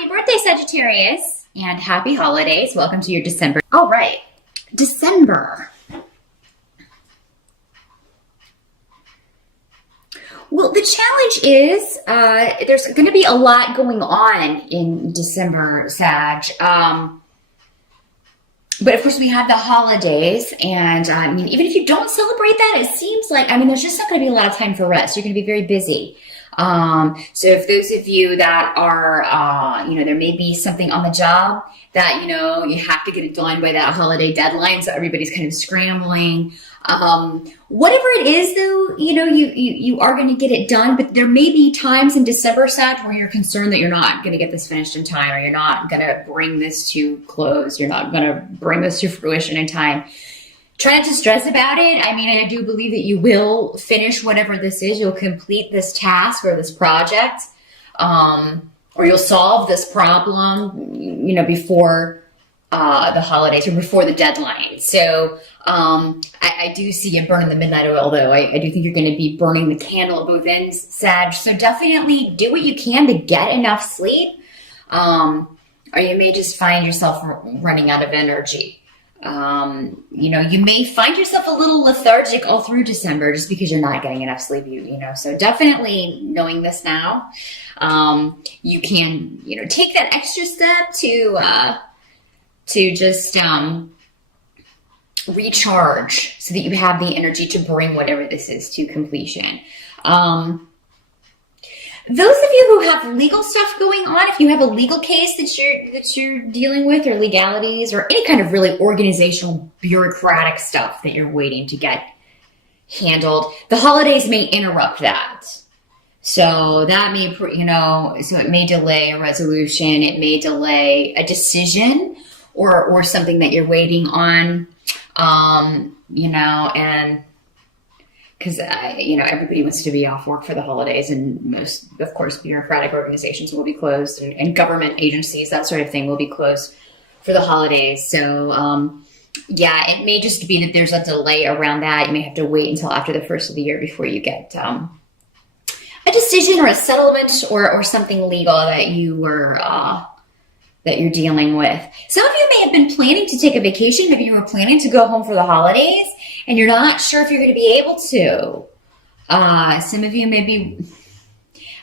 Happy birthday, Sagittarius, and happy holidays. Welcome to your December. All right, December. Well, the challenge is there's going to be a lot going on in December, Sag. But of course, we have the holidays, and I mean, even if you don't celebrate that, it seems like, I mean, there's just not going to be a lot of time for rest. You're going to be very busy. So if those of you that are, there may be something on the job that, you have to get it done by that holiday deadline. So everybody's kind of scrambling. Whatever it is though, you are going to get it done, but there may be times in December, Sag, where you're concerned that you're not going to get this finished in time, or you're not going to bring this to close. You're not going to bring this to fruition in time. Try not to stress about it. I mean, I do believe that you will finish whatever this is. You'll complete this task or this project, or you'll solve this problem, before the holidays or before the deadline. So I do see you burning the midnight oil, though. I do think you're going to be burning the candle at both ends, Sag. So definitely do what you can to get enough sleep, or you may just find yourself running out of energy. You may find yourself a little lethargic all through December just because you're not getting enough sleep, so definitely knowing this now, you can, take that extra step to just, recharge so that you have the energy to bring whatever this is to completion. Those of you who have legal stuff going on, if you have a legal case that you're dealing with, or legalities, or any kind of really organizational, bureaucratic stuff that you're waiting to get handled, the holidays may interrupt that. So that may, so it may delay a resolution, it may delay a decision, or something that you're waiting on, and because, everybody wants to be off work for the holidays, and most, of course, bureaucratic organizations will be closed, and government agencies, that sort of thing, will be closed for the holidays. So, it may just be that there's a delay around that. You may have to wait until after the first of the year before you get a decision or a settlement or something legal that you're dealing with. Some of you may have been planning to take a vacation. Maybe you were planning to go home for the holidays, and you're not sure if you're going to be able to. Some of you maybe,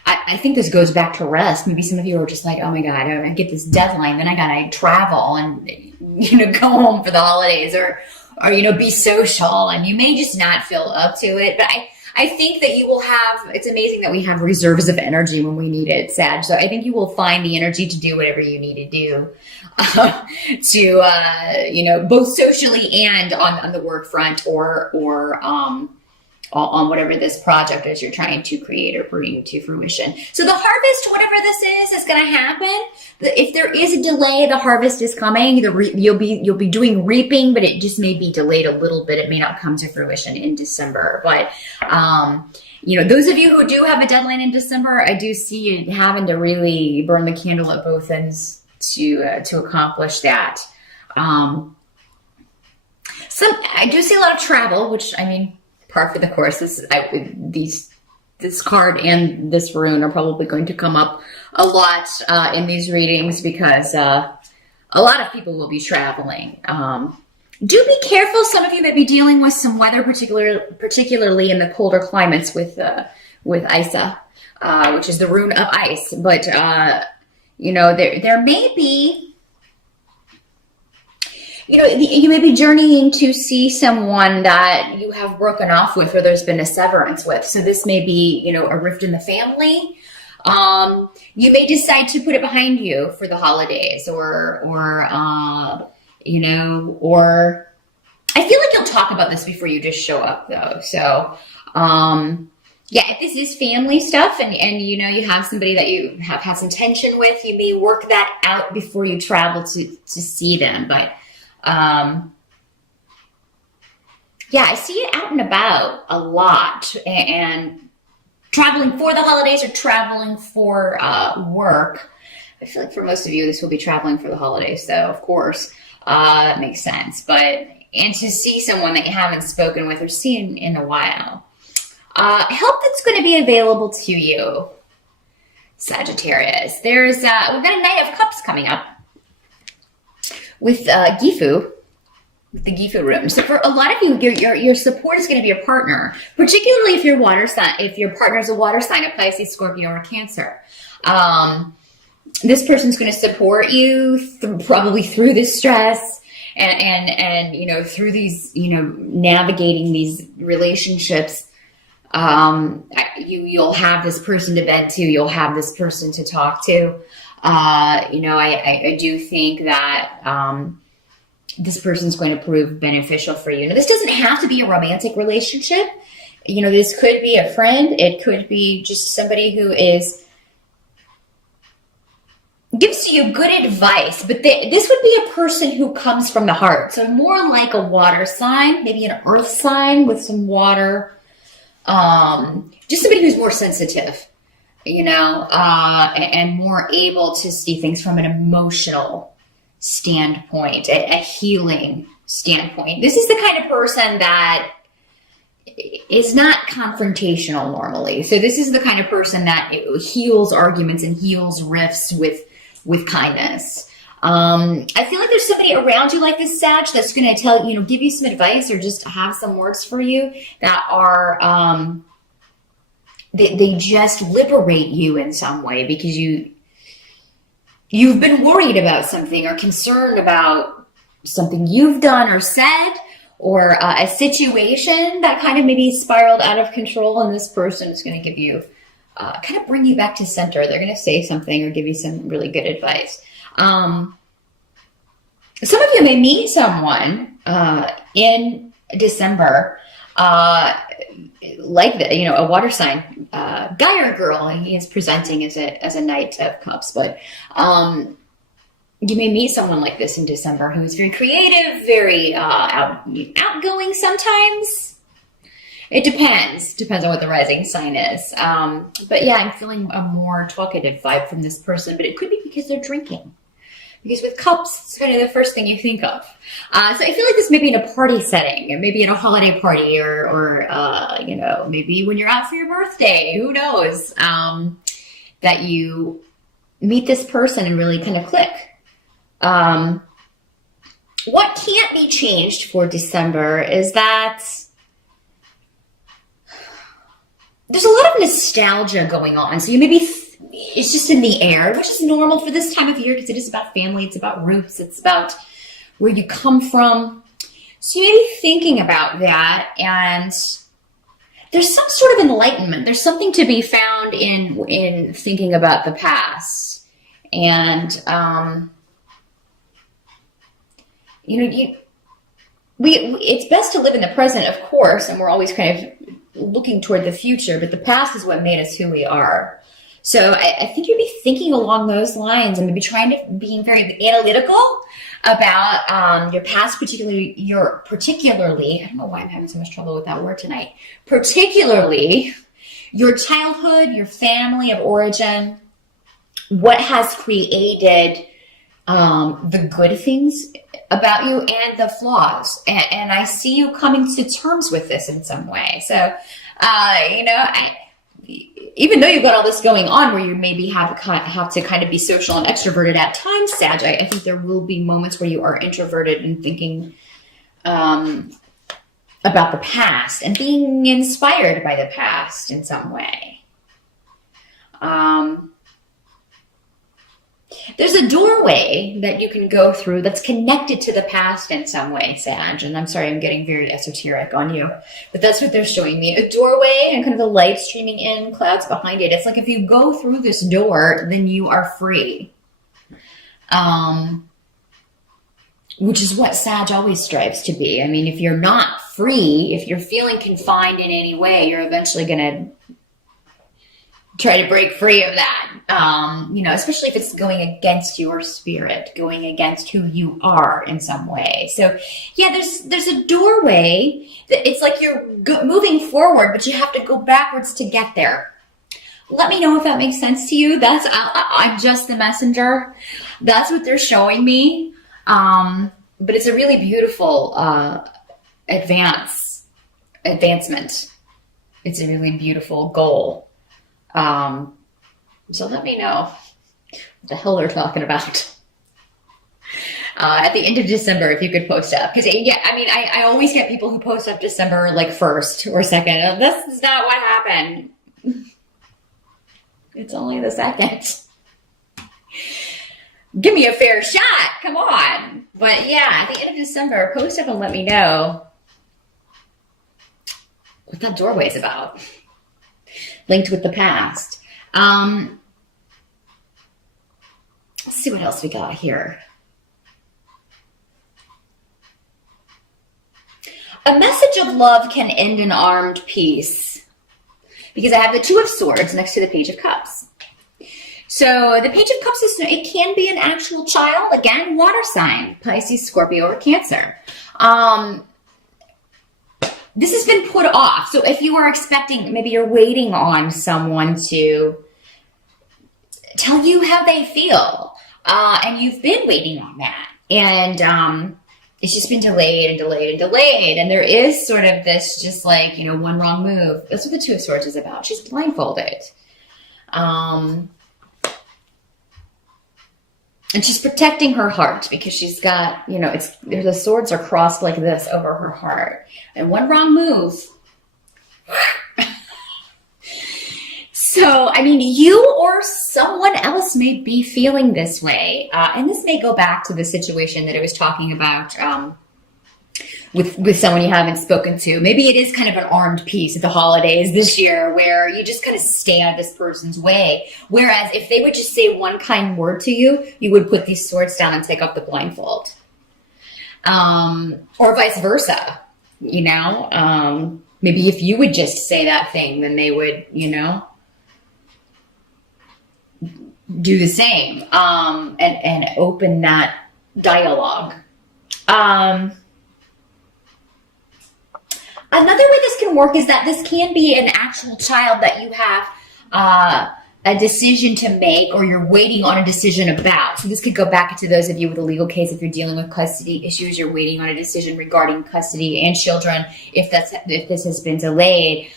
I think this goes back to rest. Maybe some of you are just like, oh my God, I get this deadline, then I got to travel and, go home for the holidays or, be social, and you may just not feel up to it. But I think that you will have, it's amazing that we have reserves of energy when we need it, Sag. So I think you will find the energy to do whatever you need to do to, both socially and on the work front or on whatever this project is you're trying to create or bring to fruition. So the harvest, whatever this is going to happen. If there is a delay, the harvest is coming. You'll be doing reaping, but it just may be delayed a little bit. It may not come to fruition in December. But those of you who do have a deadline in December, I do see you having to really burn the candle at both ends to accomplish that. I do see a lot of travel, which par for the course. This card and this rune are probably going to come up a lot in these readings because a lot of people will be traveling. Do be careful. Some of you may be dealing with some weather, particularly in the colder climates with Isa, which is the rune of ice. But there may be. You may be journeying to see someone that you have broken off with, or there's been a severance with. So this may be, a rift in the family. You may decide to put it behind you for the holidays, or I feel like you'll talk about this before you just show up, though. So, if this is family stuff and you have somebody that you have had some tension with, you may work that out before you travel to see them. But I see it out and about a lot, and traveling for the holidays or traveling for work. I feel like for most of you, this will be traveling for the holidays, so of course, that makes sense. And to see someone that you haven't spoken with or seen in a while. Help that's going to be available to you. Sagittarius. We've got a Knight of Cups coming up with Gifu, with the Gifu room. So for a lot of you, your support is going to be your partner, particularly if your partner is a water sign of Pisces, Scorpio, or Cancer. This person's going to support you probably through this stress and through these, navigating these relationships. You'll have this person to vent to. You'll have this person to talk to. I do think that this person's going to prove beneficial for you. Now, this doesn't have to be a romantic relationship. This could be a friend. It could be just somebody who gives you good advice, but this would be a person who comes from the heart. So more like a water sign, maybe an earth sign with some water. Just somebody who's more sensitive, and more able to see things from an emotional standpoint, a healing standpoint. This is the kind of person that is not confrontational normally. So this is the kind of person that heals arguments and heals rifts with kindness. I feel like there's somebody around you like this, Sag, that's going to give you some advice or just have some words for you that are, they just liberate you in some way because you've been worried about something or concerned about something you've done or said, or a situation that kind of maybe spiraled out of control, and this person is going to give you, kind of bring you back to center. They're going to say something or give you some really good advice. Some of you may meet someone in December, like a water sign, guy or girl. He is presenting as a Knight of Cups, but you may meet someone like this in December who is very creative, very outgoing sometimes. It depends on what the rising sign is. But yeah, I'm feeling a more talkative vibe from this person, but it could be because they're drinking. Because with cups, it's kind of the first thing you think of. So I feel like this may be in a party setting, or maybe at a holiday party, or maybe when you're out for your birthday, who knows, that you meet this person and really kind of click. What can't be changed for December is that there's a lot of nostalgia going on. So you maybe it's just in the air, which is normal for this time of year because it is about family, it's about roots, it's about where you come from. So you may be thinking about that, and there's some sort of enlightenment. There's something to be found in thinking about the past. And it's best to live in the present, of course, and we're always kind of looking toward the future, but the past is what made us who we are. So I think you'd be thinking along those lines and maybe being very analytical about your past, particularly, I don't know why I'm having so much trouble with that word tonight, particularly your childhood, your family of origin, what has created the good things about you and the flaws. And I see you coming to terms with this in some way. So, even though you've got all this going on where you maybe have to kind of be social and extroverted at times, Sag, I think there will be moments where you are introverted and thinking about the past and being inspired by the past in some way. There's a doorway that you can go through that's connected to the past in some way, Sag. And I'm sorry, I'm getting very esoteric on you, but that's what they're showing me. A doorway and kind of the light streaming in, clouds behind it. It's like if you go through this door, then you are free. Which is what Sag always strives to be. I mean, if you're not free, if you're feeling confined in any way, you're eventually going to try to break free of that, especially if it's going against your spirit, going against who you are in some way. So yeah, there's a doorway that it's like you're moving forward, but you have to go backwards to get there. Let me know if that makes sense to you. I'm just the messenger. That's what they're showing me. But it's a really beautiful, advancement. It's a really beautiful goal. So let me know what the hell they're talking about. At the end of December, if you could post up. Because, yeah, I mean, I always get people who post up December, like, 1st or 2nd. This is not what happened. It's only the 2nd. Give me a fair shot. Come on. But, yeah, at the end of December, post up and let me know what that doorway is about. Linked with the past. Let's see what else we got here. A message of love can end an armed peace. Because I have the 2 of Swords next to the Page of Cups. So the Page of Cups is, it can be an actual child. Again, water sign. Pisces, Scorpio, or Cancer. This has been put off. So if you are expecting, maybe you're waiting on someone to tell you how they feel. And you've been waiting on that. And it's just been delayed and delayed and delayed. And there is sort of this just like, one wrong move. That's what the 2 of Swords is about. She's blindfolded. And she's protecting her heart because she's got, the swords are crossed like this over her heart. And one wrong move. So, I mean, you or someone else may be feeling this way. And this may go back to the situation that I was talking about with someone you haven't spoken to. Maybe it is kind of an armed peace at the holidays this year where you just kind of stay out of this person's way. Whereas if they would just say one kind word to you, you would put these swords down and take off the blindfold. Or vice versa, Maybe if you would just say that thing, then they would, do the same and open that dialogue. Another way this can work is that this can be an actual child that you have a decision to make or you're waiting on a decision about. So this could go back to those of you with a legal case. If you're dealing with custody issues, you're waiting on a decision regarding custody and children. If this has been delayed,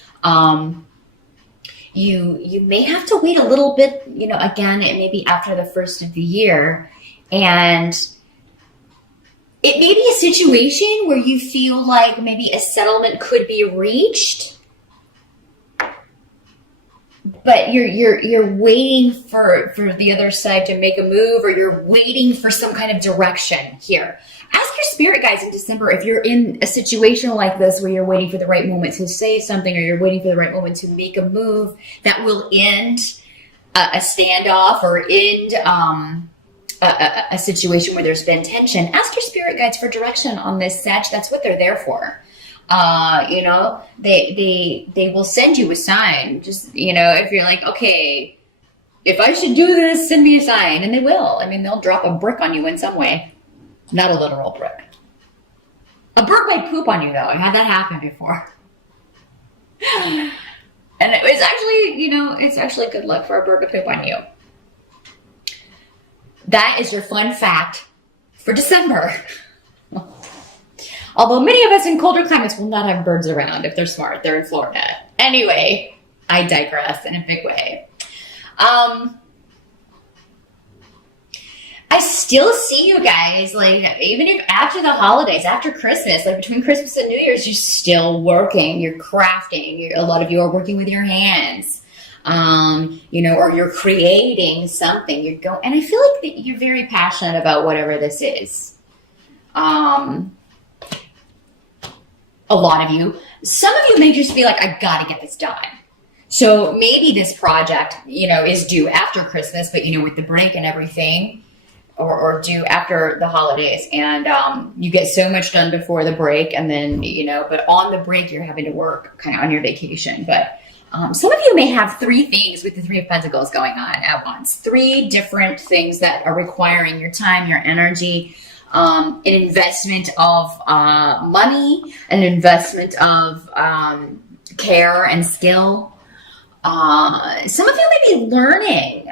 you may have to wait a little bit, again, it may be after the 1st of the year. And it may be a situation where you feel like maybe a settlement could be reached, but you're waiting for the other side to make a move, or you're waiting for some kind of direction here. Ask your spirit guides in December if you're in a situation like this where you're waiting for the right moment to say something, or you're waiting for the right moment to make a move that will end a standoff or end a situation where there's been tension. Ask your spirit guides for direction on this, Sag. That's what they're there for. They will send you a sign. Just, if you're like, okay, if I should do this, send me a sign. And they will. I mean, they'll drop a brick on you in some way. Not a literal brick. A bird might poop on you, though. I had that happen before. And it was actually, it's actually good luck for a bird to poop on you. That is your fun fact for December. Although many of us in colder climates will not have birds around if they're smart. They're in Florida. Anyway, I digress in a big way. I still see you guys, like, even if after the holidays, after Christmas, like between Christmas and New Year's, you're still working, you're crafting. A lot of you are working with your hands, or you're creating something. And I feel like that you're very passionate about whatever this is. A lot of you. Some of you may just be like, I gotta get this done. So maybe this project, is due after Christmas, but, with the break and everything, or due after the holidays. And you get so much done before the break, and then, but on the break, you're having to work kind of on your vacation. But some of you may have 3 things with the 3 of Pentacles going on at once. 3 different things that are requiring your time, your energy, an investment of money, an investment of care and skill. Some of you may be learning.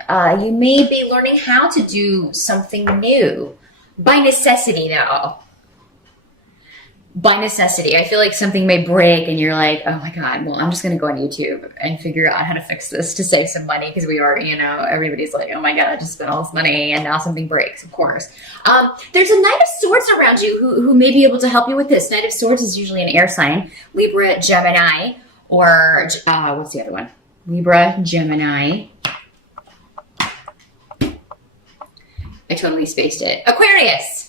You may be learning how to do something new by necessity now. by necessity. I feel like something may break and you're like, oh my God, well, I'm just going to go on YouTube and figure out how to fix this to save some money because we are, you know, everybody's like, oh my God, I just spent all this money and now something breaks, of course. There's a Knight of Swords around you who may be able to help you with this. Knight of Swords is usually an air sign, Libra, Gemini, or what's the other one? Libra, Gemini. I totally spaced it. Aquarius.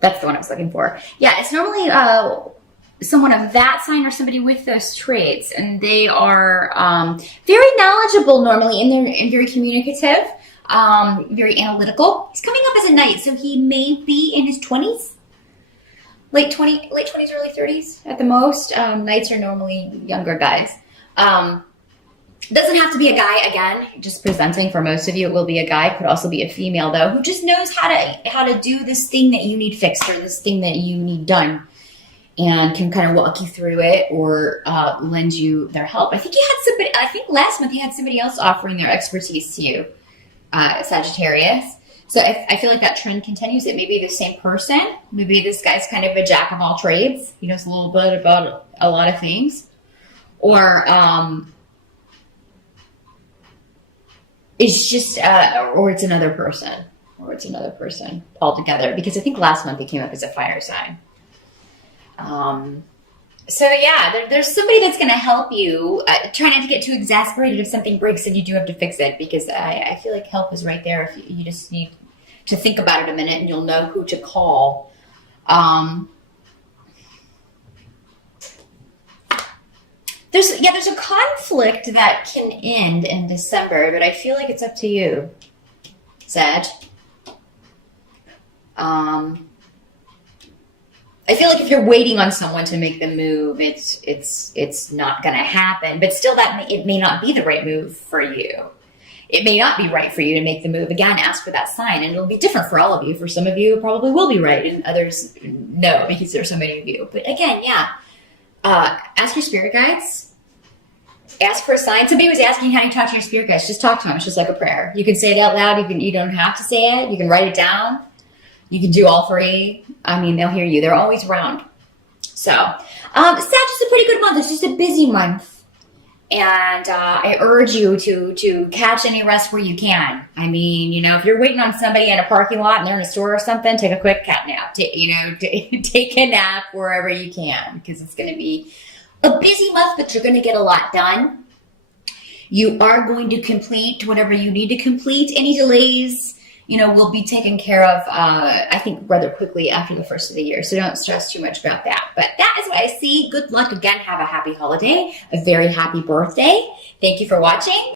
That's the one I was looking for. Yeah, it's normally someone of that sign or somebody with those traits, and they are very knowledgeable normally, and very communicative, very analytical. He's coming up as a knight, so he may be in his 20s, late 20s, early 30s at the most. Knights are normally younger guys. Doesn't have to be a guy, again, just presenting for most of you. It will be a guy, could also be a female though, who just knows how to do this thing that you need fixed or this thing that you need done, and can kind of walk you through it or lend you their help. I think last month you had somebody else offering their expertise to you, Sagittarius. So I feel like that trend continues. It may be the same person. Maybe this guy's kind of a jack of all trades. He knows a little bit about a lot of things. Or it's just, or it's another person. Or it's another person altogether. Because I think last month he came up as a fire sign. So yeah, there's somebody that's going to help you. Try not to get too exasperated if something breaks and you do have to fix it, because I feel like help is right there. If you just need to think about it a minute, and you'll know who to call. There's a conflict that can end in December, but I feel like it's up to you, Sag. I feel like if you're waiting on someone to make the move, it's not going to happen. But still, it may not be the right move for you. It may not be right for you to make the move. Again, ask for that sign, and it'll be different for all of you. For some of you, it probably will be right, and others, no, because there's so many of you. But again, yeah, ask your spirit guides. Ask for a sign. Somebody was asking how do you talk to your spirit guides. Just talk to them. It's just like a prayer. You can say it out loud. You don't have to say it. You can write it down. You can do all three. I mean, they'll hear you. They're always around. So, Sag is a pretty good month. It's just a busy month. And I urge you to catch any rest where you can. I mean, you know, if you're waiting on somebody in a parking lot and they're in a store or something, take a quick cat nap. Take a nap wherever you can, because it's going to be a busy month, but you're going to get a lot done. You are going to complete whatever you need to complete. Any delays, you know, will be taken care of, I think, rather quickly after the first of the year. So don't stress too much about that. But that is what I see. Good luck. Again, have a happy holiday, a very happy birthday. Thank you for watching.